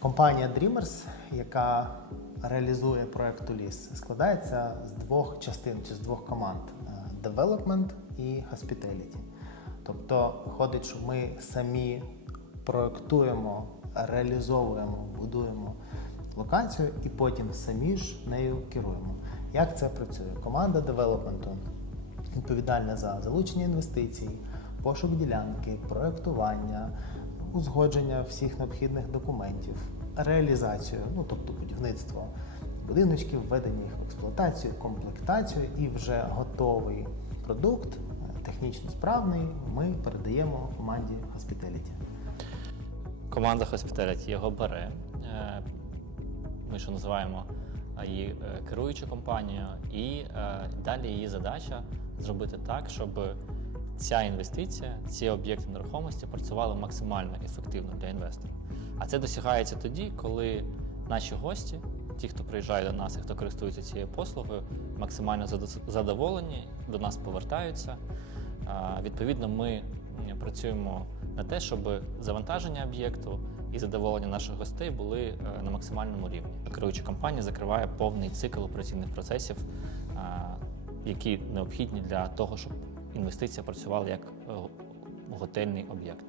Компанія Dreamers, яка реалізує проект Уліс, складається з двох частин чи з двох команд: е, Development і Hospitality. Тобто виходить, що ми самі проектуємо, реалізовуємо, будуємо локацію і потім самі ж нею керуємо. Як це працює? Команда девелопменту відповідальна за залучення інвестицій, пошук ділянки, проектування, узгодження всіх необхідних документів, реалізацію, ну тобто будівництво будиночків, введення їх в експлуатацію, комплектацію і вже готовий продукт, е, технічно справний, ми передаємо команді Hospitality. Команда Hospitality його бере. Е, Ми що називаємо е, її керуючу компанію, і далі її задача зробити так, щоб ця інвестиція, ці об'єкти нерухомості працювали максимально ефективно для інвестора. А це досягається тоді, коли наші гості, ті, хто приїжджає до нас і хто користується цією послугою, максимально задо- задоволені, до нас повертаються. Відповідно, ми працюємо на те, щоб завантаження об'єкту і задоволення наших гостей були е, на максимальному рівні. Керуюча компанія закриває повний цикл операційних процесів, які необхідні для того, щоб інвестиція працювала як е, готельний об'єкт.